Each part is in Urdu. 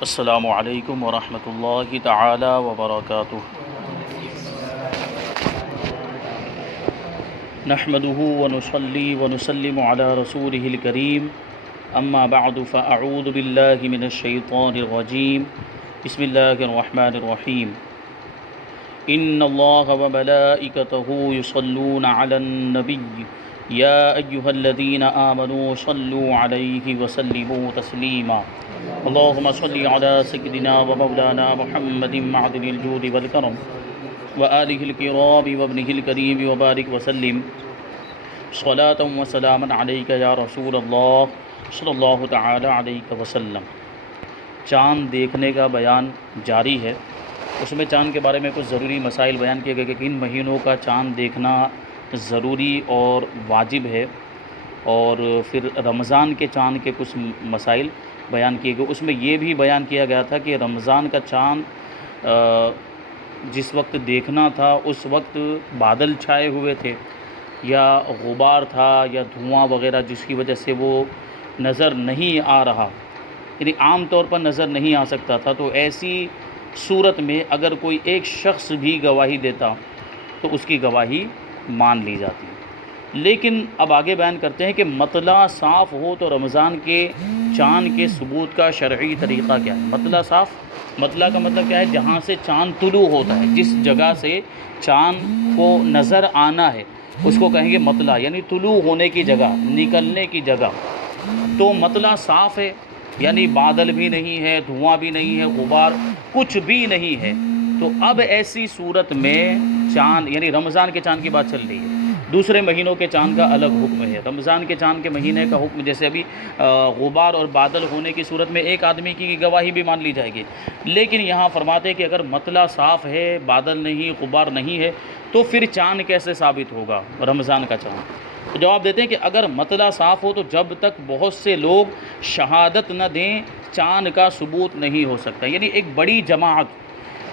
السلام علیکم ورحمۃ اللہ تعالی وبرکاتہ۔ نحمده ونصلي ونسلم على رسوله الكريم، اما بعد فاعوذ باللہ من الشیطان الرجیم، بسم اللہ الرحمن الرحیم۔ ان اللہ وملائکتہ یصلون علی النبی یا ایہا الذین آمنوا صلوا علیہ وسلموا تسلیما۔ اللہم صل علی سیدنا ومولانا محمد معدن الجود والکرم وآلہ الکرام وابنہ الکریم وبارک وسلم صلاۃ وسلاما علیک یا رسول اللہ صلی اللہ تعالی علیہ وسلم۔ چاند دیکھنے کا بیان جاری ہے۔ اس میں چاند کے بارے میں کچھ ضروری مسائل بیان کیے گئے کہ کن مہینوں کا چاند دیکھنا ضروری اور واجب ہے، اور پھر رمضان کے چاند کے کچھ مسائل بیان کیے گئے۔ اس میں یہ بھی بیان کیا گیا تھا کہ رمضان کا چاند جس وقت دیکھنا تھا اس وقت بادل چھائے ہوئے تھے یا غبار تھا یا دھواں وغیرہ، جس کی وجہ سے وہ نظر نہیں آ رہا، یعنی عام طور پر نظر نہیں آ سکتا تھا۔ تو ایسی صورت میں اگر کوئی ایک شخص بھی گواہی دیتا تو اس کی گواہی مان لی جاتی۔ لیکن اب آگے بیان کرتے ہیں کہ مطلع صاف ہو تو رمضان کے چاند کے ثبوت کا شرعی طریقہ کیا ہے۔ مطلع صاف، مطلع کا مطلب کیا ہے؟ جہاں سے چاند طلوع ہوتا ہے، جس جگہ سے چاند کو نظر آنا ہے اس کو کہیں گے مطلع، یعنی طلوع ہونے کی جگہ، نکلنے کی جگہ۔ تو مطلع صاف ہے، یعنی بادل بھی نہیں ہے، دھواں بھی نہیں ہے، غبار کچھ بھی نہیں ہے۔ تو اب ایسی صورت میں چاند، یعنی رمضان کے چاند کی بات چل رہی ہے، دوسرے مہینوں کے چاند کا الگ حکم ہے۔ رمضان کے چاند کے مہینے کا حکم جیسے ابھی غبار اور بادل ہونے کی صورت میں ایک آدمی کی گواہی بھی مان لی جائے گی، لیکن یہاں فرماتے ہیں کہ اگر مطلع صاف ہے، بادل نہیں، غبار نہیں ہے، تو پھر چاند کیسے ثابت ہوگا رمضان کا چاند؟ تو جواب دیتے ہیں کہ اگر مطلع صاف ہو تو جب تک بہت سے لوگ شہادت نہ دیں چاند کا ثبوت نہیں ہو سکتا۔ یعنی ایک بڑی جماعت،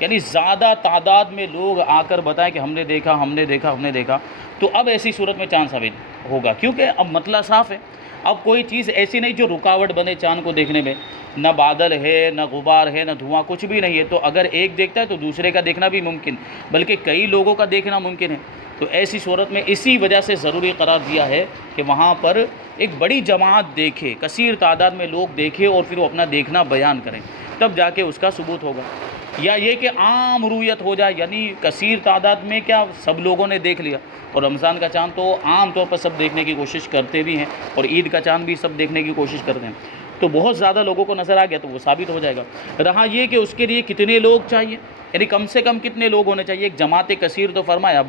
یعنی زیادہ تعداد میں لوگ آ کر بتائیں کہ ہم نے دیکھا، ہم نے دیکھا، ہم نے دیکھا، تو اب ایسی صورت میں چاند ثابت ہوگا، کیونکہ اب مطلع صاف ہے۔ اب کوئی چیز ایسی نہیں جو رکاوٹ بنے چاند کو دیکھنے میں، نہ بادل ہے، نہ غبار ہے، نہ دھواں، کچھ بھی نہیں ہے۔ تو اگر ایک دیکھتا ہے تو دوسرے کا دیکھنا بھی ممکن، بلکہ کئی لوگوں کا دیکھنا ممکن ہے۔ تو ایسی صورت میں اسی وجہ سے ضروری قرار دیا ہے کہ وہاں پر ایک بڑی جماعت دیکھے، کثیر تعداد میں لوگ دیکھے اور پھر وہ اپنا دیکھنا بیان کریں، تب جا کے اس کا ثبوت ہوگا۔ یا یہ کہ عام رویت ہو جائے، یعنی کثیر تعداد میں کیا سب لوگوں نے دیکھ لیا، اور رمضان کا چاند تو عام طور پر سب دیکھنے کی کوشش کرتے بھی ہیں، اور عید کا چاند بھی سب دیکھنے کی کوشش کرتے ہیں، تو بہت زیادہ لوگوں کو نظر آ گیا تو وہ ثابت ہو جائے گا۔ رہا یہ کہ اس کے لیے کتنے لوگ چاہیے، یعنی کم سے کم کتنے لوگ ہونے چاہیے۔ ایک جماعت کثیر تو فرمایا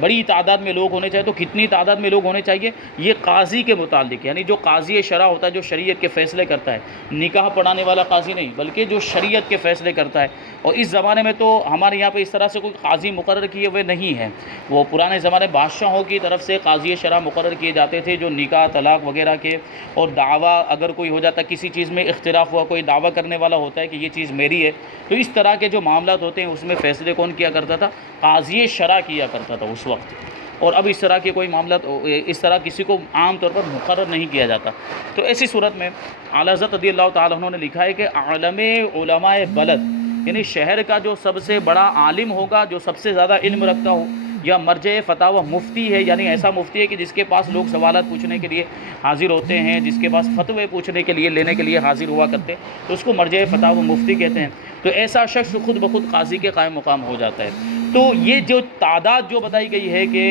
بڑی تعداد میں لوگ ہونے چاہیے، تو کتنی تعداد میں لوگ ہونے چاہیے یہ قاضی کے متعلق، یعنی جو قاضی شرع ہوتا ہے، جو شریعت کے فیصلے کرتا ہے، نکاح پڑھانے والا قاضی نہیں بلکہ جو شریعت کے فیصلے کرتا ہے۔ اور اس زمانے میں تو ہمارے یہاں پہ اس طرح سے کوئی قاضی مقرر کیے ہوئے نہیں ہیں، وہ پرانے زمانے بادشاہوں کی طرف سے قاضی شرع مقرر کیے جاتے تھے، جو نکاح، طلاق وغیرہ کے، اور دعویٰ اگر کوئی ہو جاتا، کسی چیز میں اختلاف ہوا، کوئی دعویٰ کرنے والا ہوتا ہے کہ یہ چیز میری ہے، تو اس طرح کے جو معاملات ہوتے ہیں اس میں فیصلے کون کیا کرتا تھا؟ قاضی شرع کیا کرتا تھا اس وقت۔ اور اب اس طرح کے کوئی معاملات، اس طرح کسی کو عام طور پر مقرر نہیں کیا جاتا۔ تو ایسی صورت میں اعلیٰ حضرت رضی اللہ تعالیٰ عنہ نے لکھا ہے کہ عالم علماء بلد، یعنی شہر کا جو سب سے بڑا عالم ہوگا، جو سب سے زیادہ علم رکھتا ہو، یا مرجع فتاوی مفتی ہے، یعنی ایسا مفتی ہے کہ جس کے پاس لوگ سوالات پوچھنے کے لیے حاضر ہوتے ہیں، جس کے پاس فتوے پوچھنے کے لیے، لینے کے لیے حاضر ہوا کرتے ہیں، تو اس کو مرجع فتاوی مفتی کہتے ہیں۔ تو ایسا شخص خود بخود قاضی کے قائم مقام ہو جاتا ہے۔ تو یہ جو تعداد جو بتائی گئی ہے کہ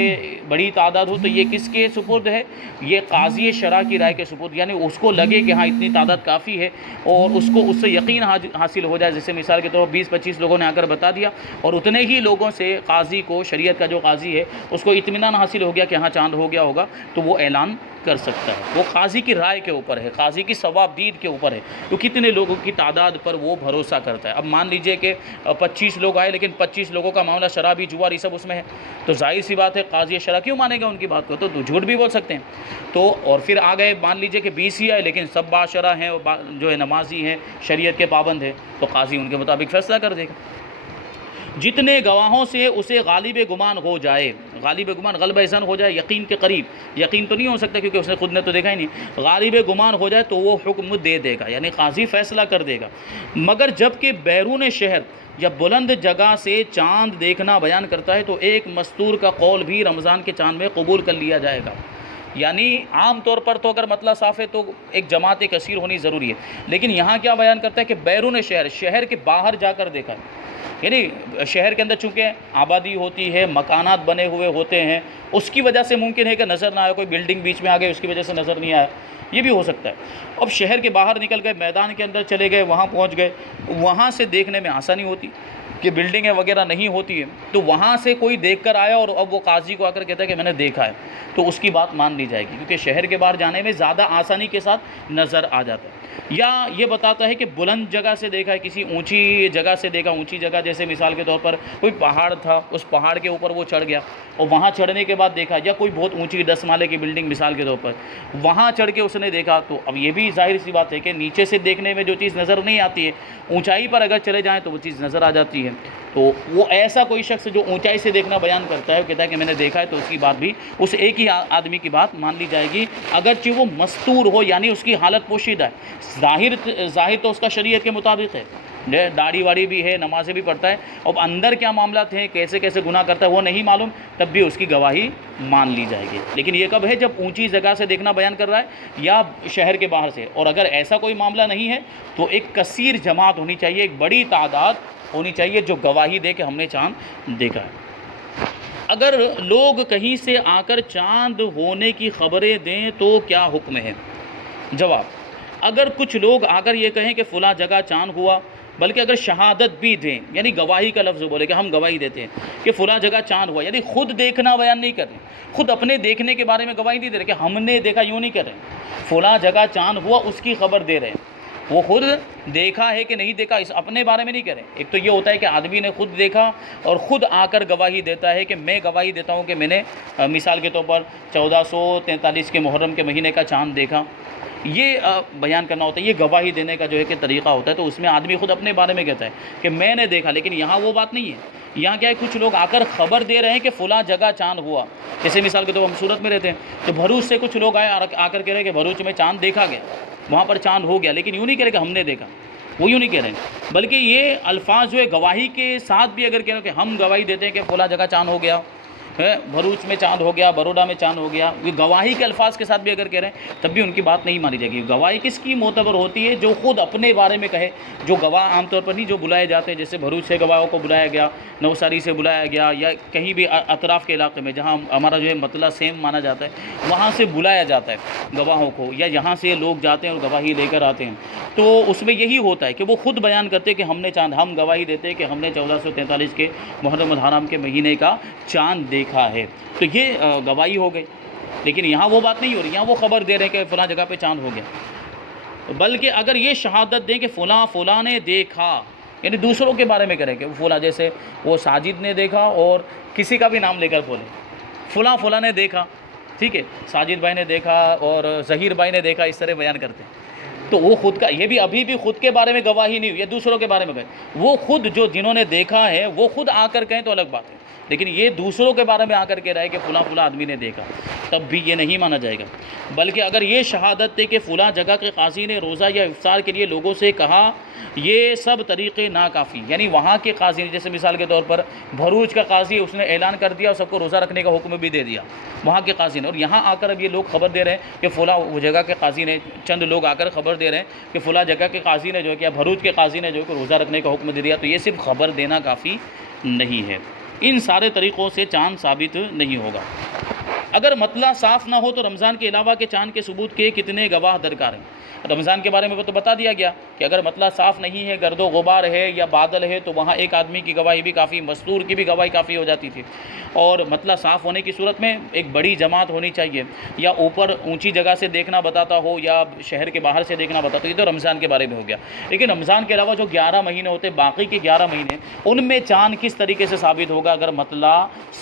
بڑی تعداد ہو، تو یہ کس کے سپرد ہے؟ یہ قاضی شرع کی رائے کے سپرد، یعنی اس کو لگے کہ ہاں اتنی تعداد کافی ہے، اور اس کو اس سے یقین حاصل ہو جائے، جیسے مثال کے طور پر 20-25 لوگوں نے آ کر بتا دیا، اور اتنے ہی لوگوں سے قاضی کو، شریعت کا جو قاضی ہے اس کو اطمینان حاصل ہو گیا کہ ہاں چاند ہو گیا ہوگا، تو وہ اعلان کر سکتا ہے۔ وہ قاضی کی رائے کے اوپر ہے، قاضی کی ثواب دید کے اوپر ہے، تو کتنے لوگوں کی تعداد پر وہ بھروسہ کرتا ہے۔ اب مان لیجئے کہ 25 لوگ آئے، لیکن 25 لوگوں کا معاملہ شرابی، جوا، یہ سب اس میں ہے، تو ظاہر سی بات ہے قاضی شرع کیوں مانے گا ان کی بات کو؟ تو جھوٹ بھی بول سکتے ہیں۔ تو اور پھر آ گئے، مان لیجئے کہ 20 ہی آئے، لیکن سب باشرع ہیں، جو ہے نمازی ہیں، شریعت کے پابند ہیں، تو قاضی ان کے مطابق فیصلہ کر دے گا۔ جتنے گواہوں سے اسے غالب گمان ہو جائے، غالب گمان غلبہ احسان ہو جائے، یقین کے قریب، یقین تو نہیں ہو سکتا کیونکہ اس نے خود نے تو دیکھا ہی نہیں، غالب گمان ہو جائے تو وہ حکم دے دے گا، یعنی قاضی فیصلہ کر دے گا۔ مگر جب کہ بیرون شہر یا بلند جگہ سے چاند دیکھنا بیان کرتا ہے تو ایک مستور کا قول بھی رمضان کے چاند میں قبول کر لیا جائے گا۔ یعنی عام طور پر تو اگر مطلع صاف ہے تو ایک جماعت کثیر ہونی ضروری ہے، لیکن یہاں کیا بیان کرتا ہے کہ بیرون شہر، شہر کے باہر جا کر دیکھا ہے، یعنی شہر کے اندر چونکہ آبادی ہوتی ہے، مکانات بنے ہوئے ہوتے ہیں، اس کی وجہ سے ممکن ہے کہ نظر نہ آئے، کوئی بلڈنگ بیچ میں آ گئی اس کی وجہ سے نظر نہیں آیا، یہ بھی ہو سکتا ہے۔ اب شہر کے باہر نکل گئے، میدان کے اندر چلے گئے، وہاں پہنچ گئے، وہاں سے دیکھنے میں آسانی ہوتی کہ بلڈنگیں وغیرہ نہیں ہوتی ہیں، تو وہاں سے کوئی دیکھ کر آیا اور اب وہ قاضی کو آ کر کہتا ہے کہ میں نے دیکھا ہے، تو اس کی بات مان لی جائے گی، کیونکہ شہر کے باہر جانے میں زیادہ آسانی کے ساتھ نظر آ جاتا ہے۔ یا یہ بتاتا ہے کہ بلند جگہ سے دیکھا ہے، کسی اونچی جگہ سے دیکھا، اونچی جگہ جیسے مثال کے طور پر کوئی پہاڑ تھا، اس پہاڑ کے اوپر وہ چڑھ گیا اور وہاں چڑھنے کے بعد دیکھا، یا کوئی بہت اونچی 10 مالے کی بلڈنگ مثال کے طور پر وہاں چڑھ کے اس نے دیکھا، تو اب یہ بھی ظاہر سی بات ہے کہ نیچے سے دیکھنے میں جو چیز نظر نہیں آتی ہے، اونچائی پر اگر چلے جائیں تو وہ چیز نظر آ جاتی ہے۔ تو وہ ایسا کوئی شخص جو اونچائی سے دیکھنا بیان کرتا ہے، کہتا ہے کہ میں نے دیکھا ہے، تو اس کی بات بھی اس ایک ہی آدمی کی بات مان لی جائے گی، اگرچہ وہ مستور ہو، یعنی اس کی حالت پوشیدہ ہے، ظاہر تو اس کا شریعت کے مطابق ہے، داڑھی واڑی بھی ہے، نمازیں بھی پڑھتا ہے، اب اندر کیا معاملات ہیں، کیسے کیسے گناہ کرتا ہے وہ نہیں معلوم، تب بھی اس کی گواہی مان لی جائے گی۔ لیکن یہ کب ہے؟ جب اونچی جگہ سے دیکھنا بیان کر رہا ہے یا شہر کے باہر سے، اور اگر ایسا کوئی معاملہ نہیں ہے تو ایک کثیر جماعت ہونی چاہیے، ایک بڑی تعداد ہونی چاہیے جو گواہی دے کہ ہم نے چاند دیکھا ہے۔ اگر لوگ کہیں سے آ کر چاند ہونے کی خبریں دیں تو کیا حکم ہے؟ جواب: اگر کچھ لوگ آ کر یہ کہیں کہ فلاں جگہ چاند ہوا، بلکہ اگر شہادت بھی دیں، یعنی گواہی کا لفظ بولے کہ ہم گواہی دیتے ہیں کہ فلاں جگہ چاند ہوا، یعنی خود دیکھنا بیان نہیں کر رہے، خود اپنے دیکھنے کے بارے میں گواہی نہیں دے رہے کہ ہم نے دیکھا، یوں نہیں کر رہے، فلاں جگہ چاند ہوا اس کی خبر دے رہے ہیں، وہ خود دیکھا ہے کہ نہیں دیکھا اس اپنے بارے میں نہیں کریں۔ ایک تو یہ ہوتا ہے کہ آدمی نے خود دیکھا اور خود آ کر گواہی دیتا ہے کہ میں گواہی دیتا ہوں کہ میں نے مثال کے طور پر 1443 کے محرم کے مہینے کا چاند دیکھا، یہ بیان کرنا ہوتا ہے، یہ گواہی دینے کا جو ہے کہ طریقہ ہوتا ہے، تو اس میں آدمی خود اپنے بارے میں کہتا ہے کہ میں نے دیکھا، لیکن یہاں وہ بات نہیں ہے۔ یہاں کیا ہے، کچھ لوگ آ کر خبر دے رہے ہیں کہ فلاں جگہ چاند ہوا، جیسے مثال کے طور پر ہم سورت میں رہتے ہیں تو بھروچ سے کچھ لوگ آئے آ کر کہہ رہے ہیں کہ بھروچ میں چاند دیکھا گیا، وہاں پر چاند ہو گیا، لیکن یوں نہیں کہہ رہے کہ ہم نے دیکھا، وہ یوں نہیں کہہ رہے ہیں، بلکہ یہ الفاظ جو ہے گواہی کے ساتھ بھی اگر کہہ رہے ہیں کہ ہم گواہی دیتے ہیں کہ فلاں جگہ چاند ہو گیا، بھروچ میں چاند ہو گیا، بروڈا میں چاند ہو گیا، یہ گواہی کے الفاظ کے ساتھ بھی اگر کہہ رہے ہیں تب بھی ان کی بات نہیں مانی جائے گی۔ گواہی کس کی معتبر ہوتی ہے؟ جو خود اپنے بارے میں کہے، جو گواہ عام طور پر نہیں جو بلائے جاتے ہیں، جیسے بھروچ سے گواہوں کو بلایا گیا، نوساری سے بلایا گیا، یا کہیں بھی اطراف کے علاقے میں جہاں ہمارا جو ہے مطلع سیم مانا جاتا ہے وہاں سے بلایا جاتا ہے گواہوں کو، یا یہاں سے لوگ جاتے ہیں اور گواہی لے کر آتے ہیں، تو اس میں یہی ہوتا ہے کہ وہ خود بیان کرتے ہیں کہ ہم نے چاند، ہم گواہی دیتے ہیں کہ ہم نے 1443 کے محرم الحرام کے مہینے کا چاند دیکھا ہے، تو یہ گواہی ہو گئی۔ لیکن یہاں وہ بات نہیں ہو رہی، یہاں وہ خبر دے رہے ہیں کہ فلاں جگہ پہ چاند ہو گیا، بلکہ اگر یہ شہادت دیں کہ فلاں نے دیکھا، یعنی دوسروں کے بارے میں کریں کہ فلاں، جیسے وہ ساجد نے دیکھا اور کسی کا بھی نام لے کر بولے فلاں نے دیکھا، ٹھیک ہے، ساجد بھائی نے دیکھا اور ظہیر بھائی نے دیکھا، اس طرح بیان کرتے ہیں، تو وہ خود کا، یہ بھی ابھی بھی خود کے بارے میں گواہی نہیں ہوئی، یا دوسروں کے بارے میں کہیں، وہ خود جو جنہوں نے دیکھا ہے وہ خود آ کر کہیں تو الگ بات ہے، لیکن یہ دوسروں کے بارے میں آ کر کے رہے کہ فلاں آدمی نے دیکھا، تب بھی یہ نہیں مانا جائے گا۔ بلکہ اگر یہ شہادت دے کہ فلاں جگہ کے قاضی نے روزہ یا افطار کے لیے لوگوں سے کہا، یہ سب طریقے ناکافی، یعنی وہاں کے قاضی نے، جیسے مثال کے طور پر بھروچ کا قاضی، اس نے اعلان کر دیا اور سب کو روزہ رکھنے کا حکم بھی دے دیا وہاں کے قاضی نے، اور یہاں آ کر اب یہ لوگ خبر دے رہے ہیں کہ فلاں جگہ کے قاضی نے، چند لوگ آ کر خبر دے رہے ہیں کہ فلاں جگہ کے قاضی نے جو ہے کہ بھروچ کے قاضی نے جو ہے کہ روزہ رکھنے کا حکم دے دیا، تو یہ صرف خبر دینا کافی نہیں ہے۔ ان سارے طریقوں سے چاند ثابت نہیں ہوگا۔ اگر مطلع صاف نہ ہو تو رمضان کے علاوہ کے چاند کے ثبوت کے کتنے گواہ درکار ہیں؟ رمضان کے بارے میں تو بتا دیا گیا کہ اگر مطلع صاف نہیں ہے، گرد و غبار ہے یا بادل ہے، تو وہاں ایک آدمی کی گواہی بھی کافی، مستور کی بھی گواہی کافی ہو جاتی تھی، اور مطلع صاف ہونے کی صورت میں ایک بڑی جماعت ہونی چاہیے، یا اوپر اونچی جگہ سے دیکھنا بتاتا ہو یا شہر کے باہر سے دیکھنا بتاتا ہو، یہ تو رمضان کے بارے میں ہو گیا۔ لیکن رمضان کے علاوہ جو 11 مہینے ہوتے، باقی کے 11 مہینے، ان میں چاند کس طریقے سے ثابت ہوگا؟ اگر مطلع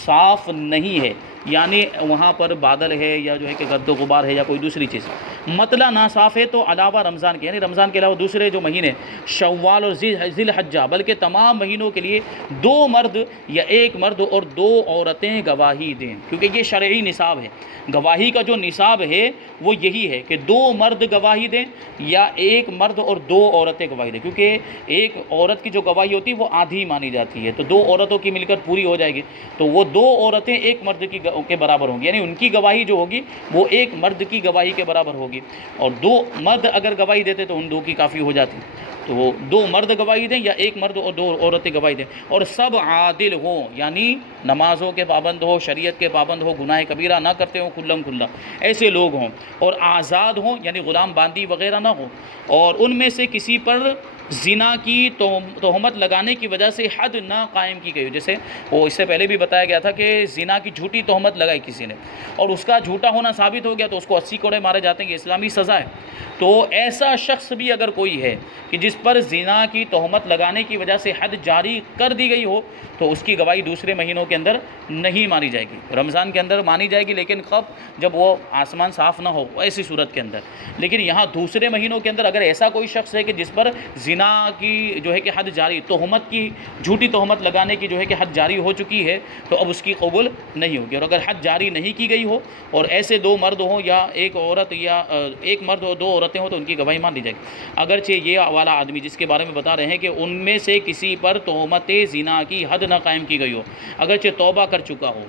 صاف نہیں ہے، یعنی وہاں وہاں پر بادل ہے یا جو ہے کہ گرد و غبار ہے یا کوئی دوسری چیز. مطلع ناصاف ہے تو علاوہ رمضان کے، یعنی رمضان کے علاوہ دوسرے جو مہینے شوال اور ذی الحجہ، بلکہ تمام مہینوں کے لیے 2 مرد یا 1 مرد اور 2 عورتیں گواہی دیں، کیونکہ یہ شرعی نصاب ہے. گواہی کا جو نصاب ہے وہ یہی ہے کہ 2 مرد گواہی دیں یا 1 مرد اور 2 عورتیں گواہی دیں، کیونکہ ایک عورت کی جو گواہی ہوتی ہے وہ آدھی مانی جاتی ہے، تو 2 عورتوں کی مل کر پوری ہو جائے گی، تو وہ 2 عورتیں 1 مرد کے برابر ہوں گی، یعنی ان کی گواہی جو ہوگی وہ 1 مرد کی گواہی کے برابر ہوگی. اور 2 مرد اگر گواہی دیتے تو ان 2 کی کافی ہو جاتی، تو وہ 2 مرد گواہی دیں یا 1 مرد اور 2 عورتیں گواہی دیں. اور سب عادل ہوں، یعنی نمازوں کے پابند ہو، شریعت کے پابند ہو، گناہ کبیرہ نہ کرتے ہوں کھلم کھلا، ایسے لوگ ہوں. اور آزاد ہوں، یعنی غلام باندی وغیرہ نہ ہوں. اور ان میں سے کسی پر زنا کی تہمت لگانے کی وجہ سے حد نہ قائم کی گئی ہو، جیسے وہ اس سے پہلے بھی بتایا گیا تھا کہ زنا کی جھوٹی تہمت لگائی کسی نے اور اس کا جھوٹا ہونا ثابت ہو گیا تو اس کو 80 کوڑے مارے جاتے ہیں، یہ اسلامی سزا ہے. تو ایسا شخص بھی اگر کوئی ہے کہ جس پر زنا کی تہمت لگانے کی وجہ سے حد جاری کر دی گئی ہو تو اس کی گواہی دوسرے مہینوں کے اندر نہیں مانی جائے گی. رمضان کے اندر مانی جائے گی، لیکن کب؟ جب وہ آسمان صاف نہ ہو، ایسی صورت کے اندر. لیکن یہاں دوسرے مہینوں کے اندر اگر ایسا کوئی شخص ہے کہ جس پر زنا کی جو ہے کہ حد جاری، تہمت کی جھوٹی تہمت لگانے کی جو ہے کہ حد جاری ہو چکی ہے تو اب اس کی قبول نہیں ہوگی. اور اگر حد جاری نہیں کی گئی ہو اور ایسے 2 مرد ہوں یا 1 عورت یا 1 مرد اور 2 عورتیں ہوں تو ان کی گواہی مان لی جائے گی. اگرچہ یہ والا آدمی جس کے بارے میں بتا رہے ہیں کہ ان میں سے کسی پر تہمت زنا کی حد نہ قائم کی گئی ہو، اگرچہ توبہ کر چکا ہو،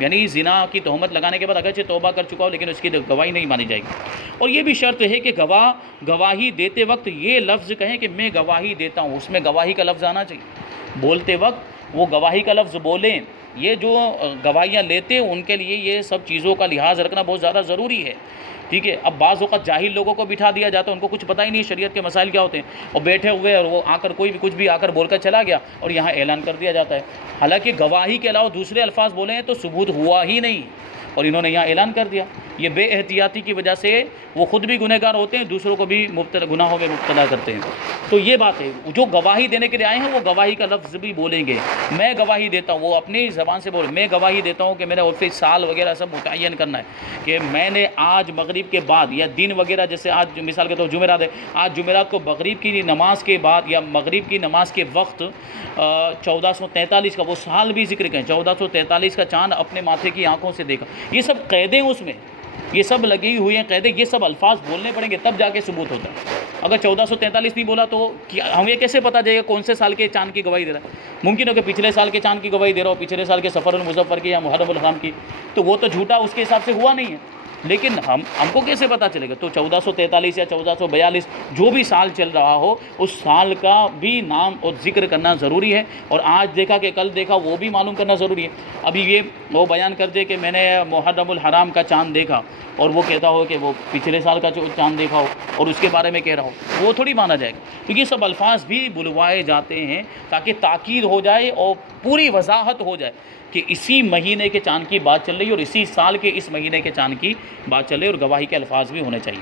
یعنی زنا کی تہمت لگانے کے بعد اگرچہ توبہ کر چکا ہو لیکن اس کی گواہی نہیں مانی جائے گی. اور یہ بھی شرط ہے کہ گواہی دیتے وقت یہ لفظ کہیں کہ میں گواہی دیتا ہوں، اس میں گواہی کا لفظ آنا چاہیے. بولتے وقت وہ گواہی کا لفظ بولیں. یہ جو گواہیاں لیتے ہیں ان کے لیے یہ سب چیزوں کا لحاظ رکھنا بہت زیادہ ضروری ہے. ٹھیک ہے. اب بعض اوقات جاہل لوگوں کو بٹھا دیا جاتا ہے، ان کو کچھ پتہ ہی نہیں شریعت کے مسائل کیا ہوتے ہیں، اور بیٹھے ہوئے اور وہ آ کر کوئی بھی کچھ بھی آ کر بول کر چلا گیا اور یہاں اعلان کر دیا جاتا ہے. حالانکہ گواہی کے علاوہ دوسرے الفاظ بولے ہیں تو ثبوت ہوا ہی نہیں اور انہوں نے یہاں اعلان کر دیا. یہ بے احتیاطی کی وجہ سے وہ خود بھی گنہگار ہوتے ہیں، دوسروں کو بھی گناہوں میں مبتلا کرتے ہیں. تو یہ بات ہے، جو گواہی دینے کے لیے آئے ہیں وہ گواہی کا لفظ بھی بولیں گے. میں گواہی دیتا ہوں، وہ اپنی زبان سے بولے میں گواہی دیتا ہوں کہ میرا عرف سال وغیرہ سب متعین کرنا ہے کہ میں نے آج مغرب کے بعد یا دن وغیرہ، جیسے آج مثال کے طور جمعرات ہے، آج جمعرات کو مغرب کی نماز کے بعد یا مغرب کی نماز کے وقت 1443 کا وہ سال بھی ذکر کریں، 1443 کا چاند اپنے ماتھے کی آنکھوں سے دیکھا. یہ سب قیدیں اس میں، یہ سب لگی ہوئی ہیں قیدیں، یہ سب الفاظ بولنے پڑیں گے تب جا کے ثبوت ہوتا ہے. اگر 1443 نہیں بولا تو ہمیں کیسے پتہ چلے گا کون سے سال کے چاند کی گواہی دے رہا ہے؟ ممکن ہو کہ پچھلے سال کے چاند کی گواہی دے رہا ہو، پچھلے سال کے سفر المظفر کی یا محرم الحرام کی، تو وہ تو جھوٹا اس کے حساب سے ہوا نہیں ہے. لیکن ہم کو کیسے پتہ چلے گا؟ تو 1443 یا 1442 جو بھی سال چل رہا ہو اس سال کا بھی نام اور ذکر کرنا ضروری ہے. اور آج دیکھا کہ کل دیکھا وہ بھی معلوم کرنا ضروری ہے. ابھی یہ وہ بیان کر دے کہ میں نے محرم الحرام کا چاند دیکھا اور وہ کہتا ہو کہ وہ پچھلے سال کا چاند دیکھا ہو اور اس کے بارے میں کہہ رہا ہو، وہ تھوڑی مانا جائے گا. تو یہ سب الفاظ بھی بلوائے جاتے ہیں تاکہ تاکید ہو جائے اور پوری وضاحت ہو جائے کہ اسی مہینے کے چاند کی بات چل رہی ہے اور اسی سال کے اس مہینے کے چاند کی بات چل رہی ہے، اور گواہی کے الفاظ بھی ہونے چاہیے.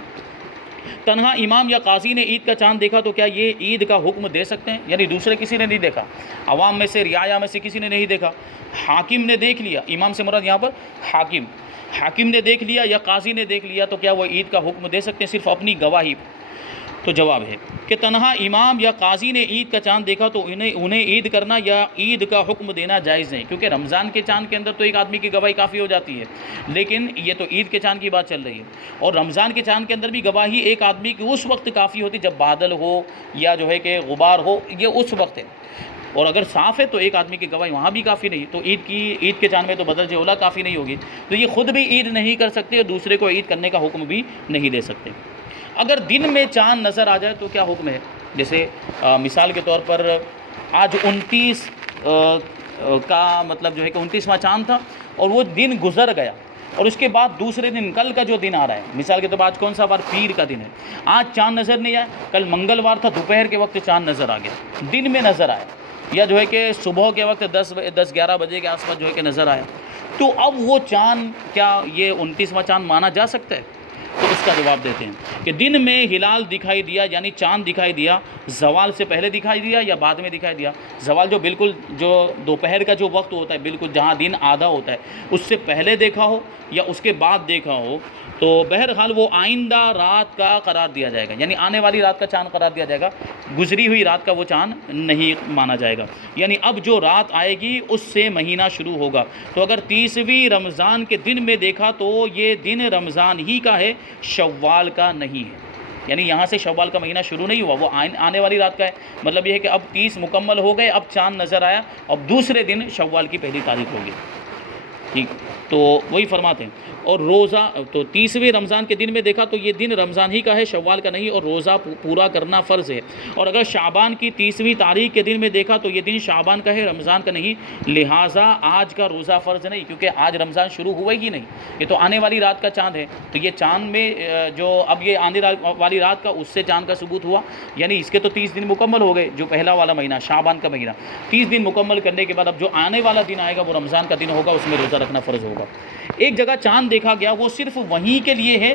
تنہا امام یا قاضی نے عید کا چاند دیکھا تو کیا یہ عید کا حکم دے سکتے ہیں؟ یعنی دوسرے کسی نے نہیں دیکھا، عوام میں سے رعایا میں سے کسی نے نہیں دیکھا، حاکم نے دیکھ لیا، امام سے مراد یہاں پر حاکم نے دیکھ لیا یا قاضی نے دیکھ لیا تو کیا وہ عید کا حکم دے سکتے ہیں صرف اپنی گواہی؟ تو جواب ہے کہ تنہا امام یا قاضی نے عید کا چاند دیکھا تو انہیں عید کرنا یا عید کا حکم دینا جائز نہیں، کیونکہ رمضان کے چاند کے اندر تو ایک آدمی کی گواہی کافی ہو جاتی ہے، لیکن یہ تو عید کے چاند کی بات چل رہی ہے. اور رمضان کے چاند کے اندر بھی گواہی ایک آدمی کی اس وقت کافی ہوتی جب بادل ہو یا جو ہے کہ غبار ہو، یہ اس وقت ہے. اور اگر صاف ہے تو ایک آدمی کی گواہی وہاں بھی کافی نہیں. تو عید کے چاند میں تو بدرجہ اولیٰ کافی نہیں ہوگی، تو یہ خود بھی عید نہیں کر سکتے اور دوسرے کو عید کرنے کا حکم بھی نہیں دے سکتے. اگر دن میں چاند نظر آ جائے تو کیا حکم ہے؟ جیسے مثال کے طور پر آج 29 کا مطلب جو ہے کہ 29واں چاند تھا اور وہ دن گزر گیا اور اس کے بعد دوسرے دن کل کا جو دن آ رہا ہے، مثال کے طور پر آج کون سا بار؟ پیر کا دن ہے. آج چاند نظر نہیں آیا، کل منگلوار تھا دوپہر کے وقت چاند نظر آ گیا، دن میں نظر آیا، یا جو ہے کہ صبح کے وقت 10-11 بجے کے آس پاس جو ہے کہ نظر آیا. تو اب وہ چاند کیا یہ 29واں چاند مانا جا سکتا ہے؟ تو اس کا جواب دیتے ہیں کہ دن میں ہلال دکھائی دیا یعنی چاند دکھائی دیا زوال سے پہلے دکھائی دیا یا بعد میں دکھائی دیا؟ زوال جو بالکل جو دوپہر کا جو وقت ہوتا ہے بالکل جہاں دن آدھا ہوتا ہے اس سے پہلے دیکھا ہو یا اس کے بعد دیکھا ہو تو بہرحال وہ آئندہ رات کا قرار دیا جائے گا، یعنی آنے والی رات کا چاند قرار دیا جائے گا، گزری ہوئی رات کا وہ چاند نہیں مانا جائے گا۔ یعنی اب جو رات آئے گی اس سے مہینہ شروع ہوگا، تو اگر 30ویں رمضان کے دن میں دیکھا تو یہ دن رمضان ہی کا ہے، شوال کا نہیں ہے۔ یعنی یہاں سے شوال کا مہینہ شروع نہیں ہوا، وہ آنے والی رات کا ہے۔ مطلب یہ ہے کہ اب 30 مکمل ہو گئے، اب چاند نظر آیا، اب دوسرے دن شوال کی پہلی تاریخ ہوگی، ٹھیک؟ تو وہی فرماتے ہیں اور روزہ تو 30ویں رمضان کے دن میں دیکھا تو یہ دن رمضان ہی کا ہے، شوال کا نہیں، اور روزہ پورا کرنا فرض ہے۔ اور اگر شعبان کی 30ویں تاریخ کے دن میں دیکھا تو یہ دن شعبان کا ہے، رمضان کا نہیں، لہٰذا آج کا روزہ فرض نہیں، کیونکہ آج رمضان شروع ہوا ہی نہیں، یہ تو آنے والی رات کا چاند ہے۔ تو یہ چاند میں جو اب یہ آنے والی رات کا اس سے چاند کا ثبوت ہوا، یعنی اس کے تو 30 دن مکمل ہو گئے، جو پہلا والا مہینہ شعبان کا مہینہ 30 دن مکمل کرنے کے بعد اب جو آنے والا دن آئے گا وہ رمضان کا دن ہوگا، اس میں روزہ رکھنا فرض ہوگا۔ ایک جگہ چاند دیکھا گیا وہ صرف وہیں کے لیے ہے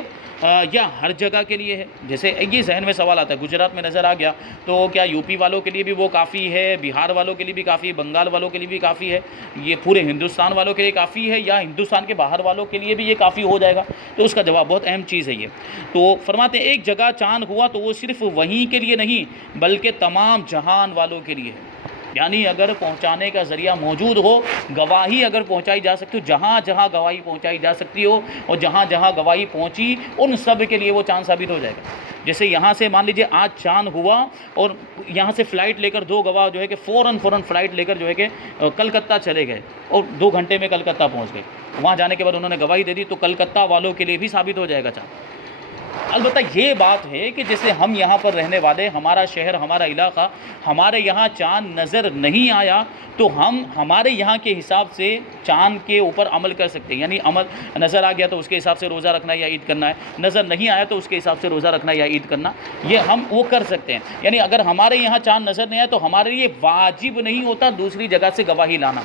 یا ہر جگہ کے لیے ہے؟ جیسے یہ ذہن میں سوال آتا ہے، گجرات میں نظر آ گیا تو کیا یو پی والوں کے لیے بھی وہ کافی ہے، بہار والوں کے لیے بھی کافی ہے، بنگال والوں کے لیے بھی کافی ہے، یہ پورے ہندوستان والوں کے لیے کافی ہے یا ہندوستان کے باہر والوں کے لیے بھی یہ کافی ہو جائے گا؟ تو اس کا جواب بہت اہم چیز ہے یہ۔ تو فرماتے ہیں ایک جگہ چاند ہوا تو وہ صرف وہیں کے لیے نہیں بلکہ تمام جہان والوں کے لیے ہے۔ یعنی اگر پہنچانے کا ذریعہ موجود ہو، گواہی اگر پہنچائی جا سکتی ہو، جہاں جہاں گواہی پہنچائی جا سکتی ہو اور جہاں جہاں گواہی پہنچی ان سب کے لیے وہ چاند ثابت ہو جائے گا۔ جیسے یہاں سے مان لیجئے آج چاند ہوا اور یہاں سے فلائٹ لے کر دو گواہ جو ہے کہ فوراً فلائٹ لے کر جو ہے کہ کلکتہ چلے گئے اور 2 گھنٹے میں کلکتہ پہنچ گئے، وہاں جانے کے بعد انہوں نے گواہی دے دی تو کلکتہ والوں کے لیے بھی ثابت ہو جائے گا چاند۔ البتہ یہ بات ہے کہ جیسے ہم یہاں پر رہنے والے، ہمارا شہر، ہمارا علاقہ، ہمارے یہاں چاند نظر نہیں آیا تو ہم ہمارے یہاں کے حساب سے چاند کے اوپر عمل کر سکتے ہیں، یعنی عمل نظر آ گیا تو اس کے حساب سے روزہ رکھنا یا عید کرنا ہے، نظر نہیں آیا تو اس کے حساب سے روزہ رکھنا یا عید کرنا، یہ ہم وہ کر سکتے ہیں۔ یعنی اگر ہمارے یہاں چاند نظر نہیں آیا تو ہمارے لیے واجب نہیں ہوتا دوسری جگہ سے گواہی لانا،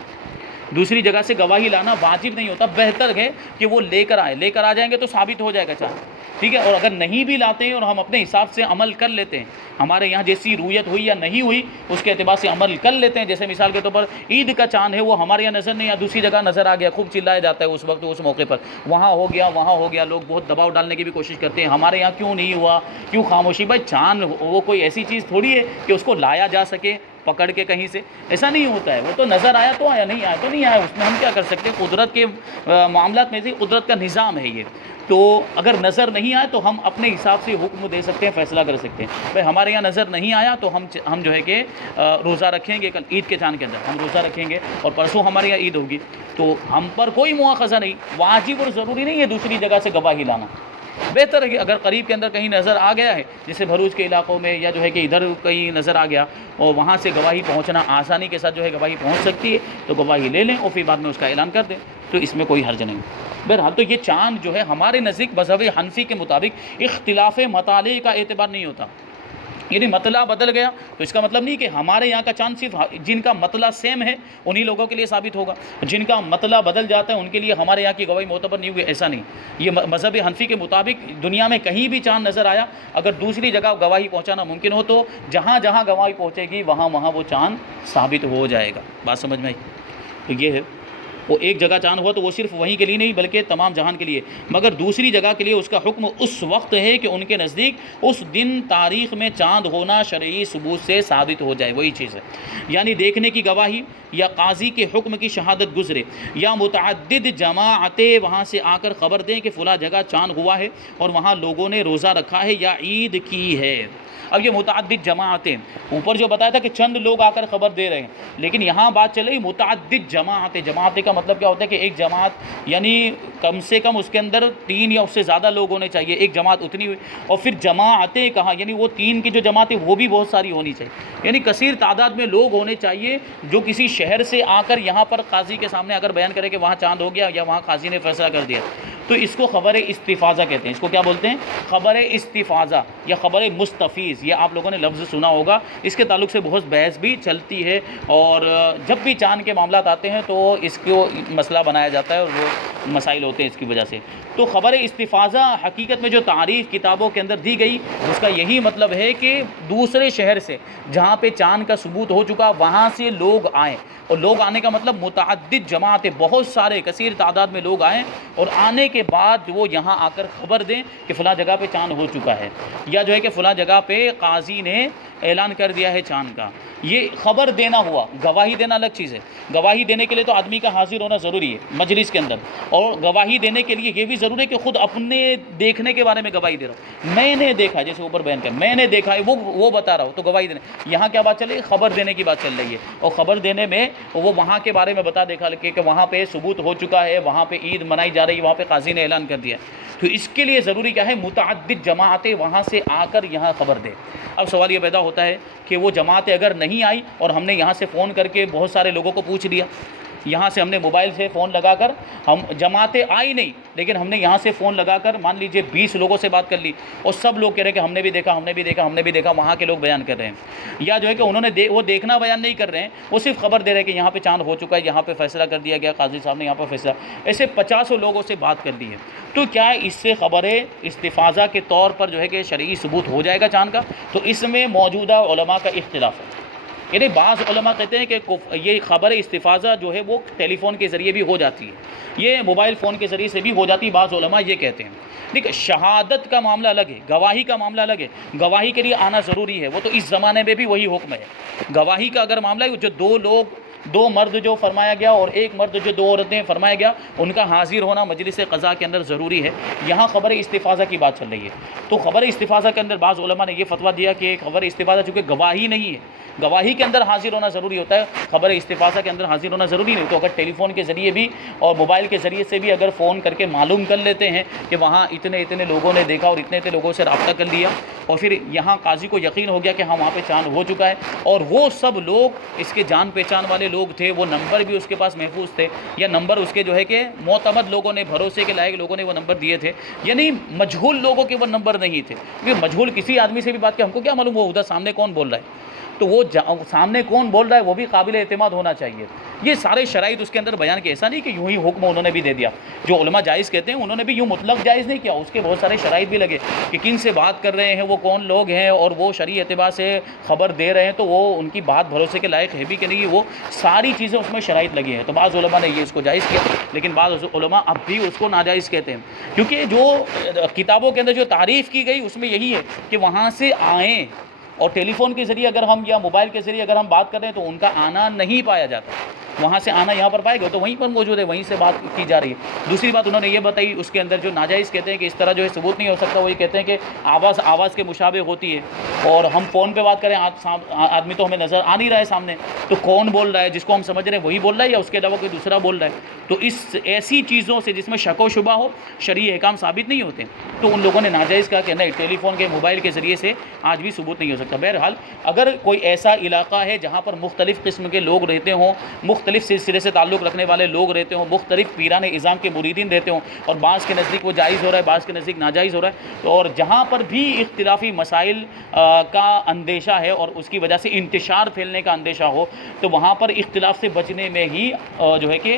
دوسری جگہ سے گواہی لانا واجب نہیں ہوتا، بہتر ہے کہ وہ لے کر آ جائیں گے تو ثابت ہو جائے گا چاند، ٹھیک ہے؟ اور اگر نہیں بھی لاتے ہیں اور ہم اپنے حساب سے عمل کر لیتے ہیں، ہمارے یہاں جیسی رویت ہوئی یا نہیں ہوئی اس کے اعتبار سے عمل کر لیتے ہیں، جیسے مثال کے طور پر عید کا چاند ہے وہ ہمارے یہاں نظر نہیں آیا، دوسری جگہ نظر آ گیا، خوب چلایا جاتا ہے اس وقت اس موقع پر، وہاں ہو گیا، لوگ بہت دباؤ ڈالنے کی بھی کوشش کرتے ہیں، ہمارے یہاں کیوں نہیں ہوا، کیوں خاموشی؟ بھائی چاند وہ کوئی ایسی چیز تھوڑی ہے کہ اس کو لایا جا سکے پکڑ کے کہیں سے، ایسا نہیں ہوتا ہے، وہ تو نظر آیا تو آیا، نہیں آیا تو نہیں آیا، اس میں ہم کیا کر سکتے ہیں؟ قدرت کے معاملات میں سے قدرت کا نظام ہے یہ۔ تو اگر نظر نہیں آئے تو ہم اپنے حساب سے حکم دے سکتے ہیں، فیصلہ کر سکتے ہیں، بھائی ہمارے یہاں نظر نہیں آیا تو ہم جو ہے کہ روزہ رکھیں گے، کل عید کے چاند کے اندر ہم روزہ رکھیں گے اور پرسوں ہمارے یہاں عید ہوگی، تو ہم پر کوئی مواخذہ نہیں، واجب اور ضروری نہیں ہے دوسری جگہ سے گواہی لانا۔ بہتر ہے کہ اگر قریب کے اندر کہیں نظر آ گیا ہے، جیسے بھروچ کے علاقوں میں یا جو ہے کہ ادھر کہیں نظر آ گیا اور وہاں سے گواہی پہنچنا آسانی کے ساتھ جو ہے گواہی پہنچ سکتی ہے تو گواہی لے لیں اور پھر بعد میں اس کا اعلان کر دیں، تو اس میں کوئی حرج نہیں۔ بہرحال تو یہ چاند جو ہے ہمارے نزدیک مذہب حنفی کے مطابق اختلاف مطالعے کا اعتبار نہیں ہوتا، یعنی مطلع بدل گیا تو اس کا مطلب نہیں کہ ہمارے یہاں کا چاند صرف جن کا مطلع سیم ہے انہی لوگوں کے لیے ثابت ہوگا، جن کا مطلع بدل جاتا ہے ان کے لیے ہمارے یہاں کی گواہی معتبر نہیں ہوئی، ایسا نہیں۔ یہ مذہب حنفی کے مطابق دنیا میں کہیں بھی چاند نظر آیا، اگر دوسری جگہ گواہی پہنچانا ممکن ہو تو جہاں جہاں گواہی پہنچے گی وہاں وہاں وہ چاند ثابت ہو جائے گا۔ بات سمجھ میں آئی؟ تو یہ ہے، وہ ایک جگہ چاند ہوا تو وہ صرف وہیں کے لیے نہیں بلکہ تمام جہان کے لیے، مگر دوسری جگہ کے لیے اس کا حکم اس وقت ہے کہ ان کے نزدیک اس دن تاریخ میں چاند ہونا شرعی ثبوت سے ثابت ہو جائے، وہی چیز ہے، یعنی دیکھنے کی گواہی یا قاضی کے حکم کی شہادت گزرے یا متعدد جماعتیں وہاں سے آ کر خبر دیں کہ فلاں جگہ چاند ہوا ہے اور وہاں لوگوں نے روزہ رکھا ہے یا عید کی ہے۔ اب یہ متعدد جماعتیں، اوپر جو بتایا تھا کہ چند لوگ آ کر خبر دے رہے ہیں، لیکن یہاں بات چل رہی متعدد جماعتیں۔ جماعتیں کا مطلب کیا ہوتا ہے کہ ایک جماعت یعنی کم سے کم اس کے اندر 3 یا اس سے زیادہ لوگ ہونے چاہیے، ایک جماعت اتنی ہوئی، اور پھر جماعتیں کہا یعنی وہ 3 کی جو جماعتیں وہ بھی بہت ساری ہونی چاہیے، یعنی کثیر تعداد میں لوگ ہونے چاہیے جو کسی شہر سے آ کر یہاں پر قاضی کے سامنے اگر بیان کرے کہ وہاں چاند ہو گیا یا وہاں قاضی نے فیصلہ کر دیا، تو اس کو خبر استفاضہ کہتے ہیں۔ اس کو کیا بولتے ہیں؟ خبر استفاضہ یا خبر مستفیض، یہ آپ لوگوں نے لفظ سنا ہوگا، اس کے تعلق سے بہت بحث بھی چلتی ہے، اور جب بھی چاند کے معاملات آتے ہیں تو اس کو مسئلہ بنایا جاتا ہے اور وہ مسائل ہوتے ہیں اس کی وجہ سے۔ تو خبر استفاضہ حقیقت میں جو تعریف کتابوں کے اندر دی گئی اس کا یہی مطلب ہے کہ دوسرے شہر سے جہاں پہ چاند کا ثبوت ہو چکا وہاں سے لوگ آئیں، اور لوگ آنے کا مطلب متعدد جماعتیں، بہت سارے کثیر تعداد میں لوگ آئیں، اور آنے کے بعد وہ یہاں آ کر خبر دیں کہ فلاں جگہ پہ چاند ہو چکا ہے، یا جو ہے کہ فلاں جگہ پہ قاضی نے اعلان کر دیا ہے چاند کا۔ یہ خبر دینا ہوا، گواہی دینا الگ چیز ہے۔ گواہی دینے کے لیے تو آدمی کا حاضر ہونا ضروری ہے مجلس کے اندر، اور گواہی دینے کے لیے یہ بھی ضروری ہے کہ خود اپنے دیکھنے کے بارے میں گواہی دے رہا ہوں، میں نے دیکھا، جیسے اوپر بیان کیا میں نے دیکھا ہے، وہ بتا رہا ہوں، تو گواہی دینے۔ یہاں کیا بات چل رہی ہے؟ خبر دینے کی بات چل رہی ہے، اور خبر دینے میں وہ وہاں کے بارے میں بتا دیکھا کہ وہاں پہ ثبوت ہو چکا ہے، وہاں پہ عید منائی جا رہی ہے، وہاں پہ قاضی نے اعلان کر دیا ہے۔ تو اس کے لیے ضروری کیا ہے؟ متعدد جماعتیں وہاں سے آ کر یہاں خبر دیں۔ اب سوال یہ پیدا ہوتا ہے کہ وہ جماعتیں اگر نہیں آئی اور ہم نے یہاں سے فون کر کے بہت سارے لوگوں کو پوچھ لیا، یہاں سے ہم نے موبائل سے فون لگا کر، ہم جماعتیں آئی نہیں لیکن ہم نے یہاں سے فون لگا کر مان لیجئے 20 لوگوں سے بات کر لی، اور سب لوگ کہہ رہے ہیں کہ ہم نے بھی دیکھا، ہم نے بھی دیکھا، ہم نے بھی دیکھا، وہاں کے لوگ بیان کر رہے ہیں، یا جو ہے کہ انہوں نے وہ دیکھنا بیان نہیں کر رہے ہیں، وہ صرف خبر دے رہے ہیں کہ یہاں پہ چاند ہو چکا ہے، یہاں پہ فیصلہ کر دیا گیا، قاضی صاحب نے یہاں پہ فیصلہ، ایسے 50 لوگوں سے بات کر دی ہے۔ تو کیا اس سے خبر استفاضہ کے طور پر جو ہے کہ شرعی ثبوت ہو جائے گا چاند کا؟ تو اس میں موجودہ علماء کا اختلاف ہے۔ یعنی بعض علماء کہتے ہیں کہ یہ خبر استفاضہ جو ہے وہ ٹیلی فون کے ذریعے بھی ہو جاتی ہے، یہ موبائل فون کے ذریعے سے بھی ہو جاتی ہے، بعض علماء یہ کہتے ہیں۔ دیکھ، شہادت کا معاملہ الگ ہے، گواہی کا معاملہ الگ ہے۔ گواہی کے لیے آنا ضروری ہے، وہ تو اس زمانے میں بھی وہی حکم ہے۔ گواہی کا اگر معاملہ ہے، جو دو مرد جو فرمایا گیا اور ایک مرد جو 2 عورتیں فرمایا گیا، ان کا حاضر ہونا مجلس قضاء کے اندر ضروری ہے۔ یہاں خبر استفاضہ کی بات چل رہی ہے، تو خبر استفاضہ کے اندر بعض علماء نے یہ فتویٰ دیا کہ خبر استفاضہ چونکہ گواہی نہیں ہے، گواہی کے اندر حاضر ہونا ضروری ہوتا ہے، خبر استفاضہ کے اندر حاضر ہونا ضروری نہیں۔ تو اگر ٹیلی فون کے ذریعے بھی اور موبائل کے ذریعے سے بھی اگر فون کر کے معلوم کر لیتے ہیں کہ وہاں اتنے لوگوں نے دیکھا اور اتنے لوگوں سے رابطہ کر لیا، اور پھر یہاں قاضی کو یقین ہو گیا کہ ہاں وہاں پہ چاند ہو چکا ہے، اور وہ سب لوگ اس کے جان پہچان والے لوگ تھے، وہ نمبر بھی اس کے پاس محفوظ تھے، یا نمبر اس کے جو ہے کہ معتمد لوگوں نے، بھروسے کے لائق لوگوں نے وہ نمبر دیے تھے، یعنی مجہول لوگوں کے وہ نمبر نہیں تھے۔ کیونکہ مجہول کسی آدمی سے بھی بات کیا، ہم کو کیا معلوم وہ ادھر سامنے کون بول رہا ہے، تو وہ سامنے کون بول رہا ہے وہ بھی قابل اعتماد ہونا چاہیے۔ یہ سارے شرائط اس کے اندر بیان کیا، ایسا نہیں کہ یوں ہی حکم انہوں نے بھی دے دیا۔ جو علماء جائز کہتے ہیں انہوں نے بھی یوں مطلق جائز نہیں کیا، اس کے بہت سارے شرائط بھی لگے کہ کن سے بات کر رہے ہیں، وہ کون لوگ ہیں، اور وہ شرعی اعتبار سے خبر دے رہے ہیں تو وہ ان کی بات بھروسے کے لائق ہے بھی کہ نہیں، وہ ساری چیزیں اس میں شرائط لگی ہیں۔ تو بعض علماء نے یہ اس کو جائز کیا، لیکن بعض علماء اب بھی اس کو ناجائز کہتے ہیں، کیونکہ جو کتابوں کے اندر جو تعریف کی گئی اس میں یہی ہے کہ وہاں سے آئیں، اور ٹیلی فون کے ذریعے اگر ہم یا موبائل کے ذریعے اگر ہم بات کر رہے ہیں تو ان کا آنا نہیں پایا جاتا، وہاں سے آنا یہاں پر پائے گا تو وہیں پر موجود ہے، وہیں سے بات کی جا رہی ہے۔ دوسری بات انہوں نے یہ بتائی اس کے اندر جو ناجائز کہتے ہیں کہ اس طرح جو ہے ثبوت نہیں ہو سکتا، وہ یہ کہتے ہیں کہ آواز کے مشابہ ہوتی ہے، اور ہم فون پہ بات کریں، آدمی تو ہمیں نظر آ نہیں رہا ہے سامنے، تو کون بول رہا ہے، جس کو ہم سمجھ رہے ہیں وہی بول رہا ہے یا اس کے علاوہ کوئی دوسرا بول رہا ہے۔ تو اس ایسی چیزوں سے جس میں شک و شبہ ہو، شرعی احکام ثابت نہیں ہوتے، تو ان لوگوں نے ناجائز کہا کہ نہیں، ٹیلی فون کے موبائل کے ذریعے سے آج بھی ثبوت نہیں ہو سکتا۔ بہرحال اگر کوئی ایسا علاقہ ہے جہاں پر مختلف قسم کے لوگ رہتے ہوں، مختلف سلسلے سے تعلق رکھنے والے لوگ رہتے ہوں، مختلف پیران اعظام کے مریدین رہتے ہوں، اور بعض کے نزدیک وہ جائز ہو رہا ہے، بعض کے نزدیک ناجائز ہو رہا ہے، اور جہاں پر بھی اختلافی مسائل کا اندیشہ ہے اور اس کی وجہ سے انتشار پھیلنے کا اندیشہ ہو، تو وہاں پر اختلاف سے بچنے میں ہی جو ہے کہ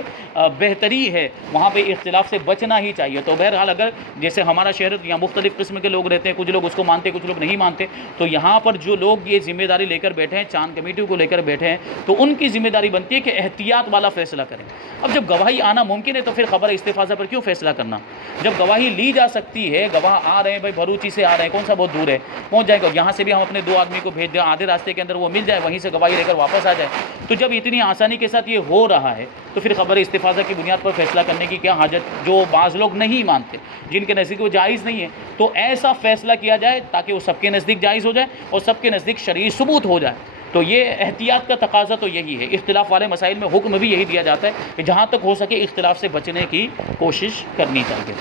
بہتری ہے، وہاں پہ اختلاف سے بچنا ہی چاہیے۔ تو بہرحال اگر جیسے ہمارا شہر یہاں مختلف قسم کے لوگ رہتے ہیں، کچھ لوگ اس کو مانتے کچھ لوگ نہیں مانتے، تو یہاں پر جو لوگ یہ ذمہ داری لے کر بیٹھے ہیں، چاند کمیٹی کو لے کر بیٹھے ہیں، تو ان کی ذمہ داری بنتی ہے کہ احتیاط والا فیصلہ کریں۔ اب جب گواہی آنا ممکن ہے تو پھر خبر استفاضہ پر کیوں فیصلہ کرنا؟ جب گواہی لی جا سکتی ہے، گواہ آ رہے ہیں، بھائی بھروچی سے آ رہے ہیں، کون سا بہت دور ہے، پہنچ جائے گا، یہاں سے بھی ہم اپنے 2 آدمی کو بھیج دیں، آدھے راستے کے اندر وہ مل جائے، وہیں سے گواہی لے کر واپس آ جائے۔ تو جب اتنی آسانی کے ساتھ یہ ہو رہا ہے تو پھر خبر استفاضہ کی بنیاد پر فیصلہ کرنے کی کیا حاجت؟ جو بعض لوگ نہیں مانتے، جن کے نزدیک وہ جائز نہیں ہے، تو ایسا فیصلہ کیا جائے تاکہ وہ سب کے نزدیک جائز ہو جائے اور سب کے نزدیک شرعی ثبوت ہو جائے۔ تو یہ احتیاط کا تقاضا تو یہی ہے۔ اختلاف والے مسائل میں حکم بھی یہی دیا جاتا ہے کہ جہاں تک ہو سکے اختلاف سے بچنے کی کوشش کرنی چاہیے۔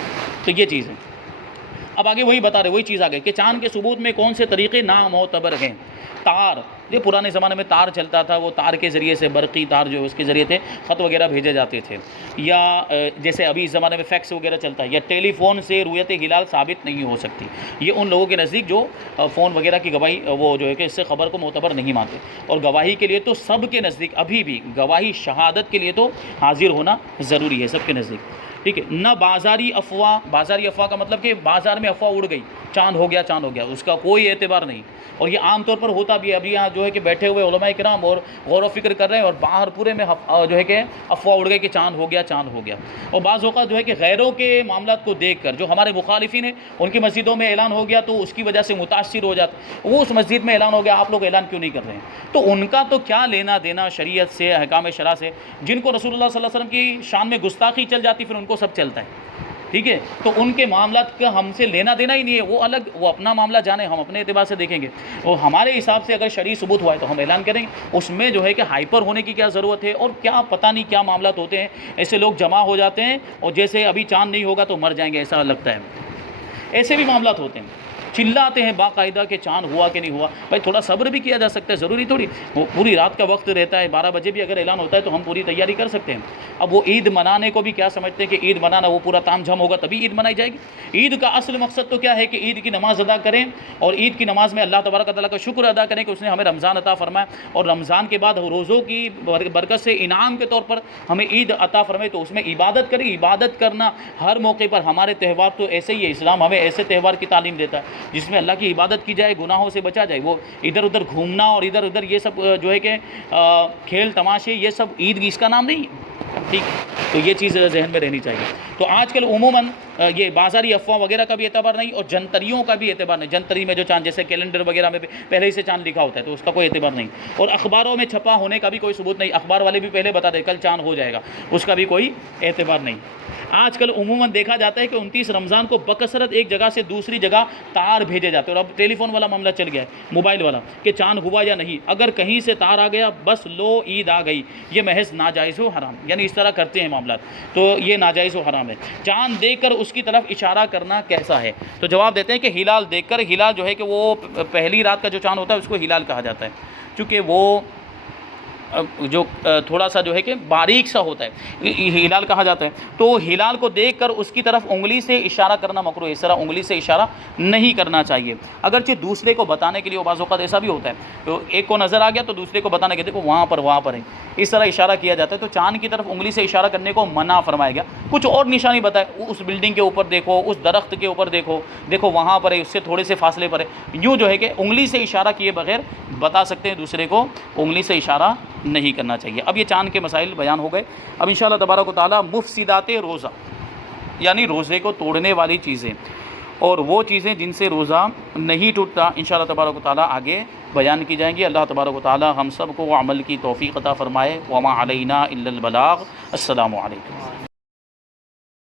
تو یہ چیز ہے۔ اب آگے وہی بتا رہے، وہی چیز آ گئی کہ چاند کے ثبوت میں کون سے طریقے نامعتبر ہیں۔ تار، یہ پرانے زمانے میں تار چلتا تھا، وہ تار کے ذریعے سے، برقی تار جو اس کے ذریعے تھے خط وغیرہ بھیجے جاتے تھے، یا جیسے ابھی اس زمانے میں فیکس وغیرہ چلتا ہے، یا ٹیلی فون سے رؤیت ہلال ثابت نہیں ہو سکتی۔ یہ ان لوگوں کے نزدیک جو فون وغیرہ کی گواہی وہ جو ہے کہ اس سے خبر کو معتبر نہیں مانتے، اور گواہی کے لیے تو سب کے نزدیک ابھی بھی گواہی شہادت کے لیے تو حاضر ہونا ضروری ہے سب کے نزدیک۔ ٹھیک ہے، نہ بازاری افواہ کا مطلب کہ بازار میں افواہ اڑ گئی، چاند ہو گیا، اس کا کوئی اعتبار نہیں، اور یہ عام طور پر ہوتا بھی ہے۔ ابھی یہاں جو ہے کہ بیٹھے ہوئے علماء کرام اور غور و فکر کر رہے ہیں، اور باہر پورے میں جو ہے کہ افواہ اڑ گئی کہ چاند ہو گیا۔ اور بعض اوقات جو ہے کہ غیروں کے معاملات کو دیکھ کر جو ہمارے مخالفین ہیں، ان کی مسجدوں میں اعلان ہو گیا تو اس کی وجہ سے متاثر ہو جاتے، وہ اس مسجد میں اعلان ہو گیا، آپ لوگ اعلان کیوں نہیں کر رہے ہیں؟ تو ان کا تو کیا لینا دینا شریعت سے، احکام شرع سے؟ جن کو رسول اللہ صلی اللہ علیہ وسلم کی شان میں گستاخی چل جاتی پھر ان کو سب چلتا ہے، ٹھیک ہے؟ تو ان کے معاملات کا ہم سے لینا دینا ہی نہیں ہے، وہ الگ، وہ اپنا معاملہ جانے، ہم اپنے اعتبار سے دیکھیں گے، اور ہمارے حساب سے اگر شرعی ثبوت ہوا ہے تو ہم اعلان کریں گے۔ اس میں جو ہے کہ ہائپر ہونے کی کیا ضرورت ہے، اور کیا پتہ نہیں کیا معاملات ہوتے ہیں، ایسے لوگ جمع ہو جاتے ہیں اور جیسے ابھی چاند نہیں ہوگا تو مر جائیں گے ایسا لگتا ہے، ایسے بھی معاملات ہوتے ہیں، چلاتے ہیں باقاعدہ کہ چاند ہوا کہ نہیں ہوا۔ بھائی تھوڑا صبر بھی کیا جا سکتا ہے، ضروری تھوڑی وہ پوری رات کا وقت رہتا ہے، 12 بجے بھی اگر اعلان ہوتا ہے تو ہم پوری تیاری کر سکتے ہیں۔ اب وہ عید منانے کو بھی کیا سمجھتے ہیں کہ عید منانا وہ پورا تام جھم ہوگا تبھی عید منائی جائے گی؟ عید کا اصل مقصد تو کیا ہے کہ عید کی نماز ادا کریں، اور عید کی نماز میں اللہ تبارک و تعالیٰ کا شکر ادا کریں کہ اس نے ہمیں رمضان عطا فرمایا، اور رمضان کے بعد روزوں کی برکت سے انعام کے طور پر ہمیں عید عطا فرمائے، تو اس میں عبادت کریں۔ عبادت کرنا ہر موقع پر، ہمارے تہوار تو ایسے ہی ہے، اسلام ہمیں ایسے تہوار کی تعلیم دیتا ہے جس میں اللہ کی عبادت کی جائے، گناہوں سے بچا جائے۔ وہ ادھر ادھر گھومنا اور ادھر ادھر یہ سب جو ہے کہ کھیل تماشے، یہ سب عید اس کا نام نہیں ہے، ٹھیک؟ تو یہ چیز ذہن میں رہنی چاہیے۔ تو آج کل عموماً یہ بازاری افواہ وغیرہ کا بھی اعتبار نہیں، اور جنتریوں کا بھی اعتبار نہیں۔ جنتری میں جو چاند، جیسے کیلنڈر وغیرہ میں پہلے ہی سے چاند لکھا ہوتا ہے تو اس کا کوئی اعتبار نہیں، اور اخباروں میں چھپا ہونے کا بھی کوئی ثبوت نہیں، اخبار والے بھی پہلے بتا دیں کل چاند ہو جائے گا، اس کا بھی کوئی اعتبار نہیں۔ آج کل عموماً دیکھا جاتا ہے کہ 29 رمضان کو بکثرت ایک جگہ سے دوسری جگہ تار بھیجے جاتے ہیں، اور اب ٹیلی فون والا معاملہ چل گیا ہے، موبائل والا، کہ چاند ہوا یا نہیں، اگر کہیں سے تار آ گیا بس لو عید آ گئی، یہ محض ناجائز و حرام، یعنی اس طرح کرتے ہیں معاملات، تو یہ ناجائز و حرام ہے۔ چاند دیکھ کر اس کی طرف اشارہ کرنا کیسا ہے؟ تو جواب دیتے ہیں کہ ہلال دیکھ کر، ہلال جو ہے کہ وہ پہلی رات کا جو چاند ہوتا ہے اس کو ہلال کہا جاتا ہے، چونکہ وہ جو تھوڑا سا جو ہے کہ باریک سا ہوتا ہے، ہلال کہا جاتا ہے۔ تو ہلال کو دیکھ کر اس کی طرف انگلی سے اشارہ کرنا مکروہ ہے، اس طرح انگلی سے اشارہ نہیں کرنا چاہیے، اگرچہ دوسرے کو بتانے کے لیے، بعض اوقات ایسا بھی ہوتا ہے تو ایک کو نظر آ گیا تو دوسرے کو بتانے کے دیکھو وہاں پر ہے، اس طرح اشارہ کیا جاتا ہے۔ تو چاند کی طرف انگلی سے اشارہ کرنے کو منع فرمایا گیا۔ کچھ اور نشانی بتائے، اس بلڈنگ کے اوپر دیکھو، اس درخت کے اوپر دیکھو وہاں پر ہے، اس سے تھوڑے سے فاصلے پر ہے، یوں جو ہے کہ انگلی سے اشارہ کیے بغیر بتا سکتے ہیں دوسرے کو، انگلی سے اشارہ نہیں کرنا چاہیے۔ اب یہ چاند کے مسائل بیان ہو گئے۔ اب انشاءاللہ تبارک و تعالیٰ مفسدات روزہ، یعنی روزے کو توڑنے والی چیزیں اور وہ چیزیں جن سے روزہ نہیں ٹوٹتا، انشاءاللہ تبارک و تعالیٰ آگے بیان کی جائیں گی۔ اللہ تبارک و تعالیٰ ہم سب کو عمل کی توفیق عطا فرمائے۔ وما علینا الا البلاغ۔ السلام علیکم۔